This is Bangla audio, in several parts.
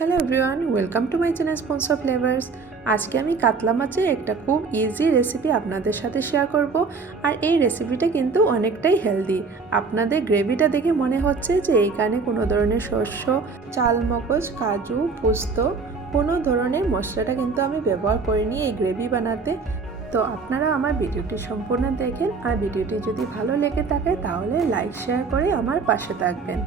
Hello everyone welcome to my channel spoons of flavours আজকে আমি কাতলা মাছের একটা খুব ইজি রেসিপি আপনাদের সাথে শেয়ার করব। আর এই রেসিপিটা কিন্তু অনেকটাই হেলদি আপনাদের গ্রেভিটা দেখে মনে হচ্ছে যে এইখানে কোনো ধরনের শস্য, চাল, মগজ, কাজু, পোস্ত, কোনো ধরনের মশলাটা কিন্তু আমি ব্যবহার করিনি এই গ্রেভি বানাতে। তো আপনারা আমার ভিডিওটি সম্পূর্ণ দেখেন আর ভিডিওটি যদি ভালো লেগে থাকে তাহলে লাইক, শেয়ার করে আমার পাশে থাকবেন।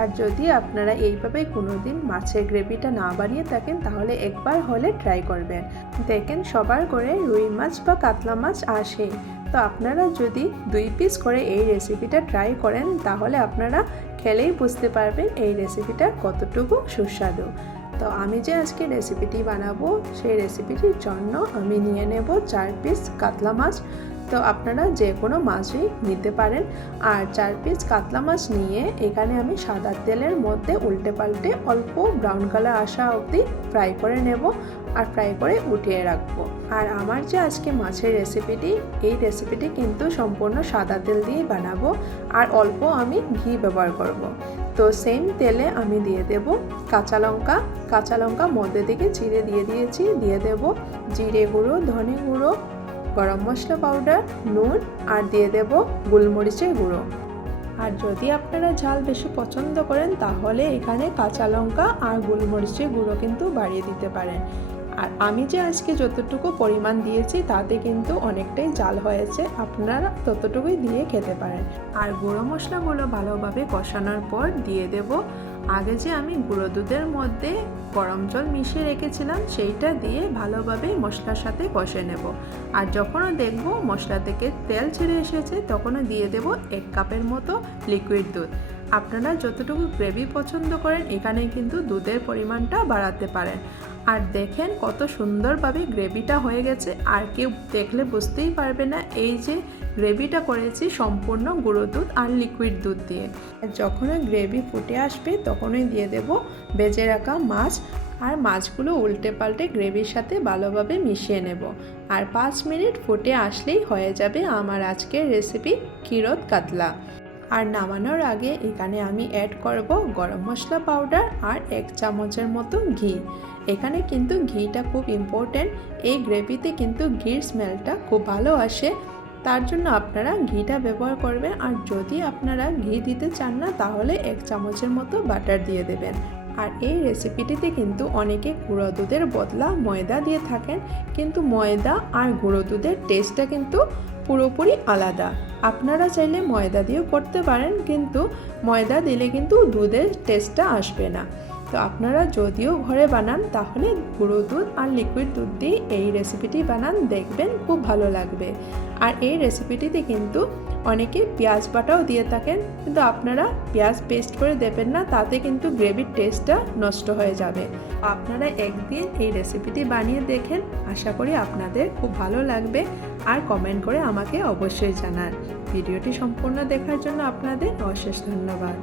আর যদি আপনারা এইভাবে কোনো দিন মাছের গ্রেভিটা না বানিয়ে থাকেন তাহলে একবার হলে ট্রাই করবেন। দেখেন সবার করে রুই মাছ বা কাতলা মাছ আসে। তো আপনারা যদি দুই পিস করে এই রেসিপিটা ট্রাই করেন তাহলে আপনারা খেলেই বুঝতে পারবেন এই রেসিপিটা কতটুকু সুস্বাদু। তো আমি যে আজকে রেসিপিটি বানাবো, সেই রেসিপিটির জন্য আমি নিয়ে নেব চার পিস কাতলা মাছ। তো আপনারা যে কোনো মাছই নিতে পারেন। আর চার পিস কাতলা মাছ নিয়ে এখানে আমি সাদা তেলের মধ্যে উল্টে পাল্টে অল্প ব্রাউন কালার আসা অবধি ফ্রাই করে নেব আর ফ্রাই করে উঠিয়ে রাখব। আর আমার যে আজকে মাছের রেসিপিটি এই রেসিপিটি কিন্তু সম্পূর্ণ সাদা তেল দিয়ে বানাবো। আর অল্প আমি ঘি ব্যবহার করব। তো সেম তেলে আমি দিয়ে দেব কাঁচা লঙ্কা। কাঁচা লঙ্কা মধ্যে থেকে চিড়ে দিয়ে দিয়েছি, দিয়ে দেব জিরে গুঁড়ো, ধনে গুঁড়ো, গরম মশলা পাউডার নুন আর দিয়ে দেব গোলমরিচের গুঁড়ো। আর যদি আপনারা ঝাল বেশি পছন্দ করেন তাহলে এখানে কাঁচা লঙ্কা আর গোলমরিচের গুঁড়ো কিন্তু বাড়িয়ে দিতে পারেন। আর আমি যে আজকে যতটুকু পরিমাণ দিয়েছি, তাতে কিন্তু অনেকটাই জাল হয়েছে। আপনারা ততটুকুই দিয়ে খেতে পারেন। আর গুঁড়ো মশলাগুলো ভালোভাবে কষানোর পর দিয়ে দেব। আগে যে আমি গুঁড়ো দুধের মধ্যে গরম জল মিশিয়ে রেখেছিলাম, সেইটা দিয়ে ভালোভাবে মশলার সাথে কষে নেব। আর যখনও দেখব মশলা থেকে তেল ছেড়ে এসেছে, তখনও দিয়ে দেব এক কাপের মতো লিকুইড দুধ। আপনারা যতটুকু গ্রেভি পছন্দ করেন এখানে কিন্তু দুধের পরিমাণটা বাড়াতে পারেন। আর দেখেন কত সুন্দরভাবে গ্রেভিটা হয়ে গেছে। আর কেউ দেখলে বুঝতেই পারবে না এই যে গ্রেভিটা করেছি সম্পূর্ণ গুঁড়ো দুধ আর লিকুইড দুধ দিয়ে। যখনই গ্রেভি ফুটে আসবে তখনই দিয়ে দেব বেজে রাখা মাছ। আর মাছগুলো উল্টে পাল্টে গ্রেভির সাথে ভালোভাবে মিশিয়ে নেব। আর পাঁচ মিনিট ফুটে আসলেই হয়ে যাবে আমার আজকের রেসিপি ক্ষীরত কাতলা। আর নামানোর আগে এখানে আমি অ্যাড করব গরম মশলা পাউডার আর এক চামচের মতো ঘি। এখানে কিন্তু ঘিটা খুব ইম্পর্ট্যান্ট এই গ্রেভিতে কিন্তু ঘির স্মেলটা খুব ভালো আসে। তার জন্য আপনারা ঘিটা ব্যবহার করবেন আর যদি আপনারা ঘি দিতে চান না, তাহলে এক চামচের মতো বাটার দিয়ে দেবেন। আর এই রেসিপিটিতে কিন্তু অনেকে গুঁড়ো দুধের বদলা ময়দা দিয়ে থাকেন, কিন্তু ময়দা আর গুঁড়ো দুধের টেস্টটা কিন্তু পুরোপুরি আলাদা। আপনারা চাইলে ময়দা দিয়েও করতে পারেন, কিন্তু ময়দা দিলে কিন্তু দুধের টেস্টটা আসবে না। তো আপনারা যদিও ঘরে বানান, তাহলে গুঁড়ো দুধ আর লিকুইড দুধ দিয়ে এই রেসিপিটি বানান, দেখবেন খুব ভালো লাগবে। আর এই রেসিপিটিতে কিন্তু অনেকে পেঁয়াজ বাটাও দিয়ে থাকেন, কিন্তু আপনারা পেঁয়াজ পেস্ট করে দেবেন না, তাতে কিন্তু গ্রেভির টেস্টটা নষ্ট হয়ে যাবে। আপনারা একদিন এই রেসিপিটি বানিয়ে দেখেন, আশা করি আপনাদের খুব ভালো লাগবে, আর কমেন্ট করে আমাকে অবশ্যই জানান। ভিডিওটি সম্পূর্ণ দেখার জন্য আপনাদের অশেষ ধন্যবাদ।